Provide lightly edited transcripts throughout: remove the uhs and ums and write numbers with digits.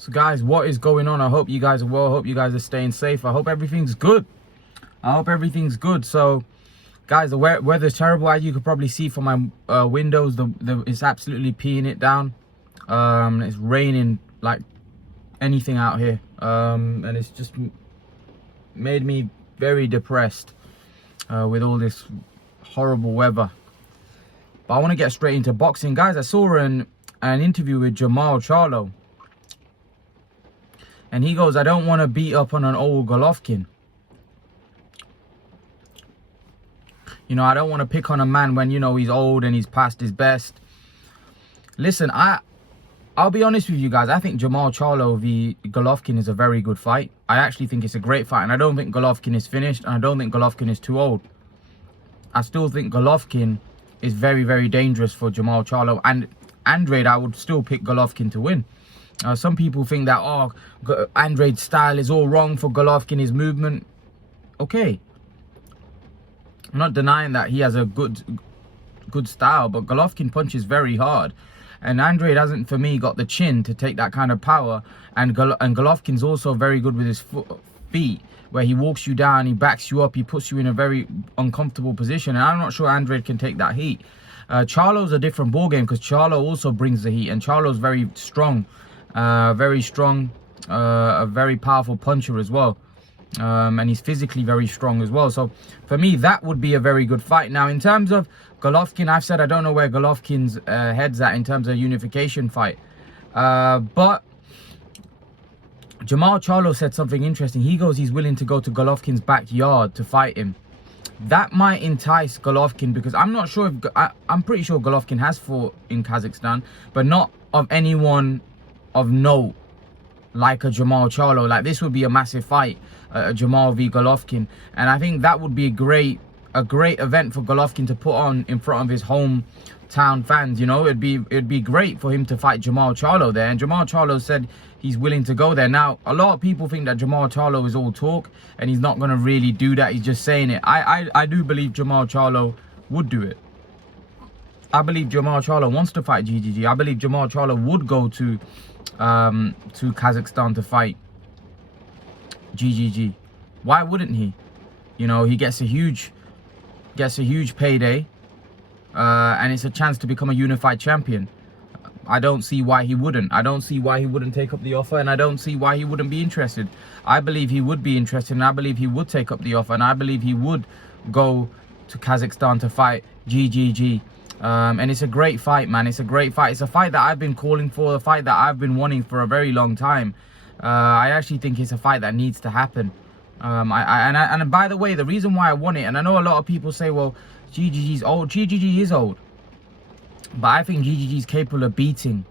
So guys, what is going on? I hope you guys are well. I hope you guys are staying safe. I hope everything's good. So guys, the weather's terrible. As you could probably see from my windows, it's absolutely peeing it down. It's raining like anything out here, and it's just made me very depressed with all this horrible weather. But I want to get straight into boxing, guys. I saw an interview with Jermall Charlo, and he goes, "I don't want to beat up on an old Golovkin. You know, I don't want to pick on a man when, you know, he's old and he's past his best." Listen, I'll be honest with you guys. I think Jermall Charlo v Golovkin is a very good fight. I actually think it's a great fight, and I don't think Golovkin is finished, and I don't think Golovkin is too old. I still think Golovkin is very, very dangerous for Jermall Charlo, and Andrade, I would still pick Golovkin to win. Some people think that, oh, Andrade's style is all wrong for Golovkin, his movement. Okay. I'm not denying that he has a good style, but Golovkin punches very hard. And Andrade hasn't, for me, got the chin to take that kind of power. And Golovkin's also very good with his feet, where he walks you down, he backs you up, he puts you in a very uncomfortable position. And I'm not sure Andrade can take that heat. Charlo's a different ballgame, because Charlo also brings the heat. And Charlo's very strong, a very powerful puncher as well. And he's physically very strong as well. So for me, that would be a very good fight. Now, in terms of Golovkin, I've said I don't know where Golovkin's head's at in terms of unification fight. But Jermall Charlo said something interesting. He goes, he's willing to go to Golovkin's backyard to fight him. That might entice Golovkin, because I'm not sure if I'm pretty sure Golovkin has fought in Kazakhstan, but not of anyone of note like a Jermall Charlo. Like, this would be a massive fight, Jermall v Golovkin, and I think that would be a great event for Golovkin to put on in front of his hometown fans. You know, it'd be great for him to fight Jermall Charlo there, and Jermall Charlo said he's willing to go there. Now, a lot of people think that Jermall Charlo is all talk and he's not going to really do that. He's just saying it. I do believe Jermall Charlo would do it. I believe Jermall Charlo wants to fight GGG. I believe Jermall Charlo would go to Kazakhstan to fight GGG. Why wouldn't he? You know, he gets a huge payday, and it's a chance to become a unified champion. I don't see why he wouldn't. I don't see why he wouldn't take up the offer, and I don't see why he wouldn't be interested. I believe he would be interested, and I believe he would take up the offer, and I believe he would go to Kazakhstan to fight GGG. And it's a great fight, man. It's a great fight. It's a fight that I've been calling for, a fight that I've been wanting for a very long time. I actually think it's a fight that needs to happen. And by the way, the reason why I want it, and I know a lot of people say, well, GGG's old. GGG is old. But I think GGG's capable of beating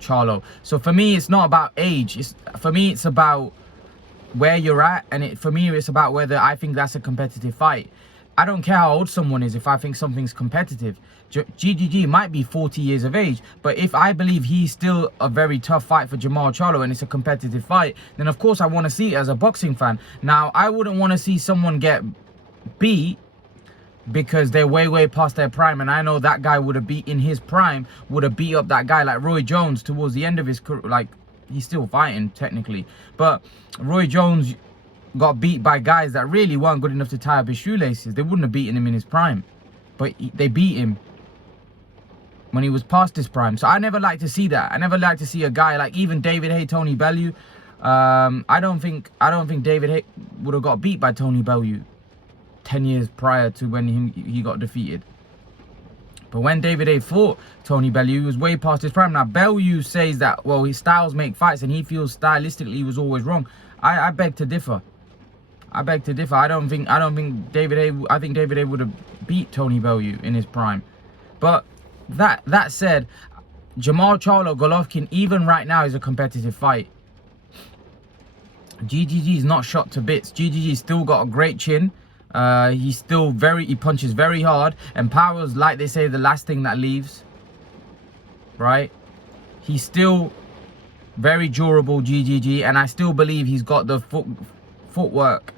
Charlo. So for me, it's not about age. For me, it's about where you're at, and for me, it's about whether I think that's a competitive fight. I don't care how old someone is if I think something's competitive. GGG might be 40 years of age, but if I believe he's still a very tough fight for Jermall Charlo and it's a competitive fight, then of course I want to see it as a boxing fan. Now, I wouldn't want to see someone get beat because they're way past their prime, and I know that guy would have beat, in his prime, would have beat up that guy like Roy Jones towards the end of his career. Like, he's still fighting technically, but Roy Jones got beat by guys that really weren't good enough to tie up his shoelaces. They wouldn't have beaten him in his prime, but they beat him when he was past his prime. So I never like to see that. I never like to see a guy like even David Haye, Tony Bellew. I don't think David Haye would have got beat by Tony Bellew 10 years prior to when he got defeated. But when David Haye fought Tony Bellew, he was way past his prime. Now, Bellew says that, well, his styles make fights, and he feels stylistically he was always wrong. I beg to differ. I beg to differ. I don't think David Haye. I think David Haye would have beat Tony Bellew in his prime. But that said, Jermall Charlo Golovkin, even right now, is a competitive fight. GGG is not shot to bits. GGG's still got a great chin. He punches very hard, and power's, like they say, the last thing that leaves. Right? He's still very durable, GGG, and I still believe he's got the footwork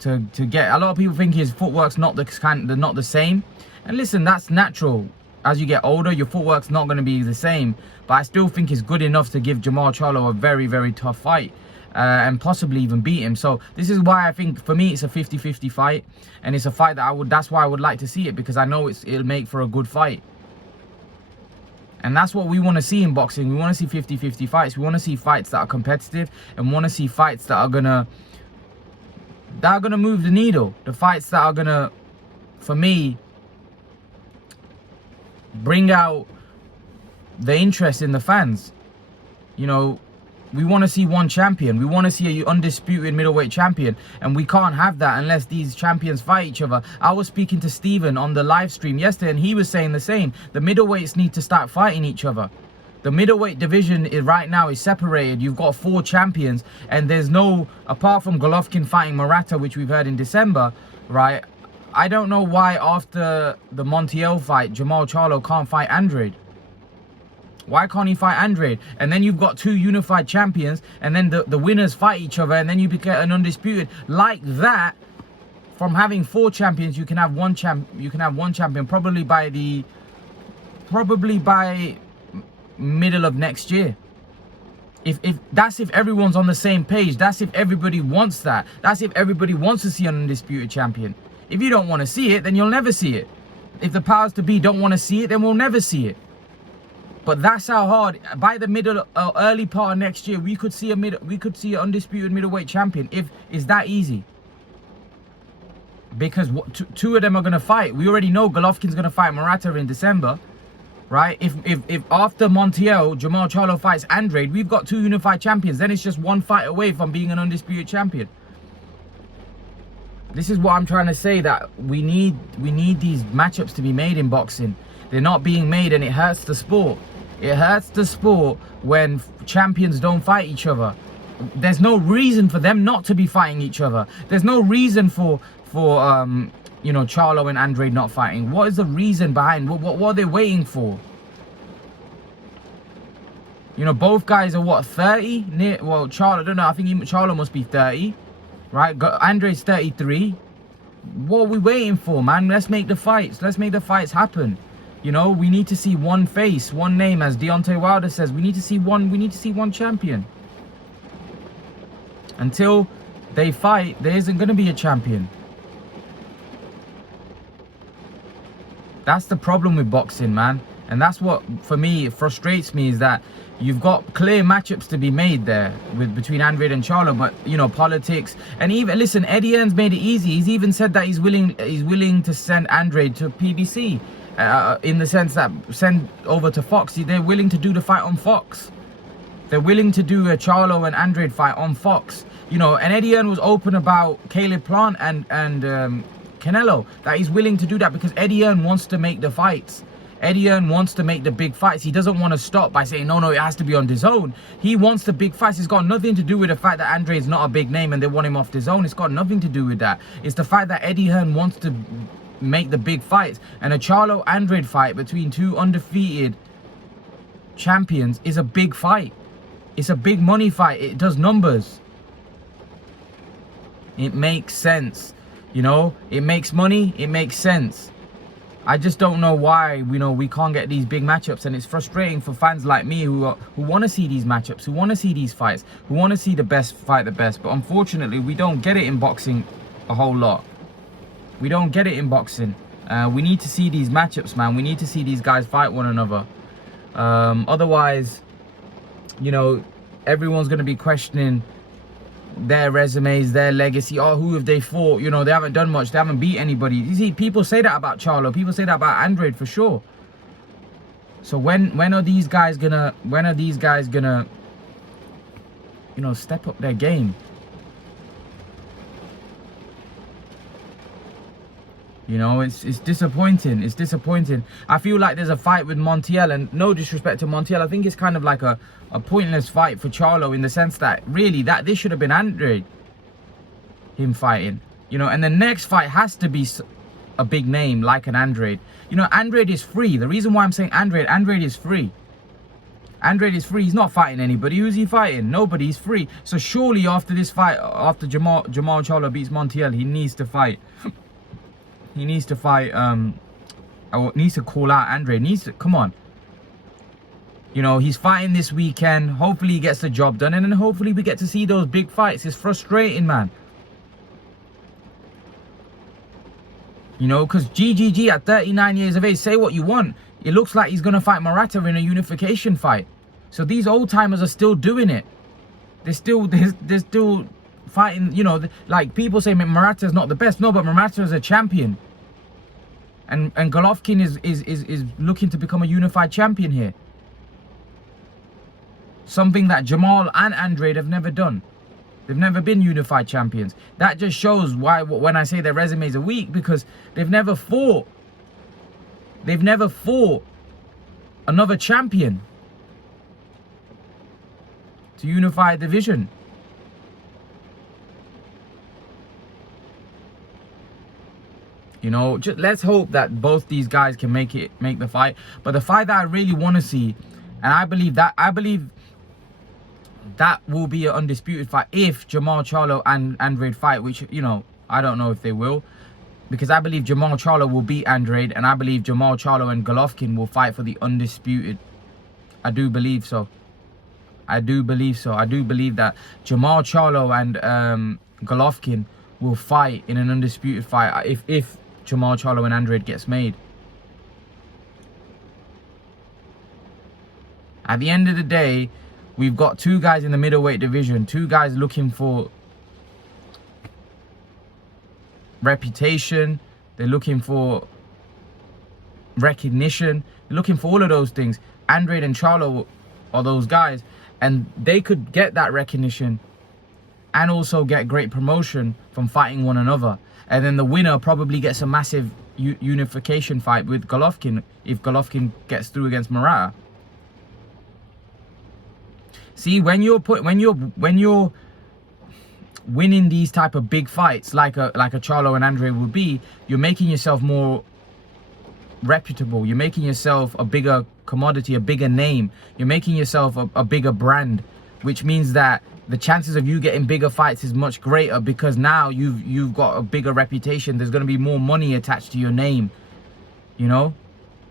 to get. A lot of people think his footwork's not the same, and listen, that's natural. as you get older, your footwork's not going to be the same. But I still think it's good enough to give Jermall Charlo a very, very tough fight. And possibly even beat him. So this is why I think, for me, it's a 50-50 fight, and it's a fight that that's why I would like to see it, because I know it'll make for a good fight. And that's what we want to see in boxing. We want to see 50-50 fights. We want to see fights that are competitive, and want to see fights that are gonna move the needle. The fights that are gonna, for me, bring out the interest in the fans. You know, we want to see one champion. We want to see an undisputed middleweight champion. And we can't have that unless these champions fight each other. I was speaking to Steven on the live stream yesterday, and he was saying the same. The middleweights need to start fighting each other. The middleweight division right now is separated. You've got 4 champions, and there's no, apart from Golovkin fighting Murata, which we've heard in December, right? I don't know why after the Montiel fight, Jermall Charlo can't fight Andrade. Why can't he fight Andrade? And then you've got 2 unified champions, and then the winners fight each other, and then you get an undisputed. Like that, from having 4 champions, you can have one champion probably by middle of next year. If everyone's on the same page, that's if everybody wants that. That's if everybody wants to see an undisputed champion. If you don't want to see it, then you'll never see it. If the powers to be don't want to see it, then we'll never see it. But that's how hard. By the middle, early part of next year, we could see an undisputed middleweight champion. If it's that easy, because 2 of them are gonna fight. We already know Golovkin's gonna fight Murata in December, right? If after Montiel, Jermall Charlo fights Andrade, we've got 2 unified champions. Then it's just 1 fight away from being an undisputed champion. This is what I'm trying to say, that we need these matchups to be made in boxing. They're not being made, and it hurts the sport. It hurts the sport when champions don't fight each other. There's no reason for them not to be fighting each other. There's no reason for you know, Charlo and Andrade not fighting. What is the reason behind? What are they waiting for? You know, both guys are what, 30? Well, Charlo, I don't know. I think Charlo must be 30, right? Andrade's 33. What are we waiting for, man? Let's make the fights. Let's make the fights happen. You know, we need to see one face, one name, as Deontay Wilder says. We need to see one champion. Until they fight, there isn't going to be a champion. That's the problem with boxing, man. And that's what, for me, frustrates me, is that you've got clear matchups to be made there between Andrade and Charlo, but, you know, politics. And even, listen, Eddie Hearn's made it easy. He's even said that he's willing to send Andrade to PBC. In the sense that send over to Fox. They're willing to do the fight on Fox. They're willing to do a Charlo and Andrade fight on Fox. You know, and Eddie Hearn was open about Caleb Plant and Canelo, that he's willing to do that because Eddie Hearn wants to make the fights. Eddie Hearn wants to make the big fights. He doesn't want to stop by saying, no, it has to be on DAZN. He wants the big fights. It's got nothing to do with the fact that Andrade's not a big name and they want him off DAZN. It's got nothing to do with that. It's the fact that Eddie Hearn wants to make the big fights, and a Charlo Andrade fight between 2 undefeated champions is a big fight. It's a big money fight. It does numbers. It makes sense. You know, it makes money. It makes sense. I just don't know why, you know, we can't get these big matchups, and it's frustrating for fans like me who want to see these matchups, who want to see these fights, who want to see the best fight the best. But unfortunately, we don't get it in boxing a whole lot. We don't get it in boxing. We need to see these matchups, man. We need to see these guys fight one another. Otherwise, you know, everyone's going to be questioning their resumes, their legacy. Oh, who have they fought? You know, they haven't done much. They haven't beat anybody. You see, people say that about Charlo. People say that about Andrade for sure. So when are these guys gonna, you know, step up their game? You know, it's disappointing. It's disappointing. I feel like there's a fight with Montiel, and no disrespect to Montiel, I think it's kind of like a pointless fight for Charlo, in the sense that really this should have been Andrade, him fighting. You know, and the next fight has to be a big name like an Andrade. You know, Andrade is free. The reason why I'm saying Andrade is free. Andrade is free. He's not fighting anybody. Who's he fighting? Nobody. He's free. So surely after this fight, after Jermall Charlo beats Montiel, he needs to fight. He needs to fight needs to call out Andre. Needs to, come on. You know, he's fighting this weekend. Hopefully he gets the job done. And then hopefully we get to see those big fights. It's frustrating, man. You know, because GGG at 39 years of age, say what you want. It looks like he's going to fight Murata in a unification fight. So these old timers are still doing it. They're still fighting, you know, like people say Murata is not the best. No, but Murata is a champion. And Golovkin is looking to become a unified champion here. Something that Jermall and Andrade have never done. They've never been unified champions. That just shows why when I say their resumes are weak, because they've never fought. They've never fought another champion to unify a division. You know, just let's hope that both these guys can make the fight. But the fight that I really want to see, and I believe that will be an undisputed fight if Jermall Charlo and Andrade fight, which, you know, I don't know if they will, because I believe Jermall Charlo will beat Andrade, and I believe Jermall Charlo and Golovkin will fight for the undisputed. I do believe so. I do believe so. I do believe that Jermall Charlo and Golovkin will fight in an undisputed fight if Jermall Charlo and Andrade gets made. At the end of the day, we've got two guys in the middleweight division, two guys looking for reputation, they're looking for recognition, they're looking for all of those things. Andrade and Charlo are those guys, and they could get that recognition and also get great promotion from fighting one another. And then the winner probably gets a massive unification fight with Golovkin if Golovkin gets through against Murata. See, when you're winning these type of big fights, like a Charlo and Andrade would be, you're making yourself more reputable. You're making yourself a bigger commodity, a bigger name. You're making yourself a bigger brand, which means that the chances of you getting bigger fights is much greater, because now you've got a bigger reputation. There's going to be more money attached to your name. You know,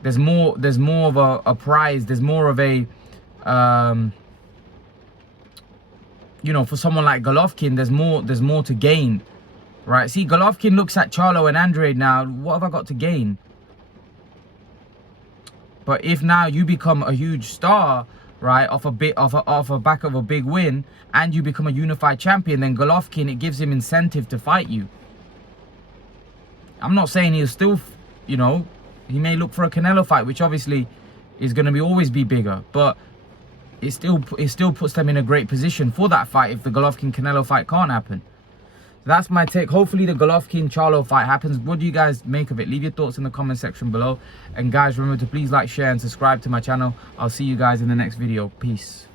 there's more of a prize. There's more of a you know, for someone like Golovkin, there's more to gain, right? See, Golovkin looks at Charlo and Andrade now. What have I got to gain? But if now you become a huge star, right, off a back of a big win, and you become a unified champion, then Golovkin, it gives him incentive to fight you. I'm not saying he'll still, you know, he may look for a Canelo fight, which obviously is going to always be bigger, but it still puts them in a great position for that fight if the Golovkin-Canelo fight can't happen. So that's my take. Hopefully the Golovkin-Charlo fight happens. What do you guys make of it? Leave your thoughts in the comment section below. And guys, remember to please like, share and subscribe to my channel. I'll see you guys in the next video. Peace.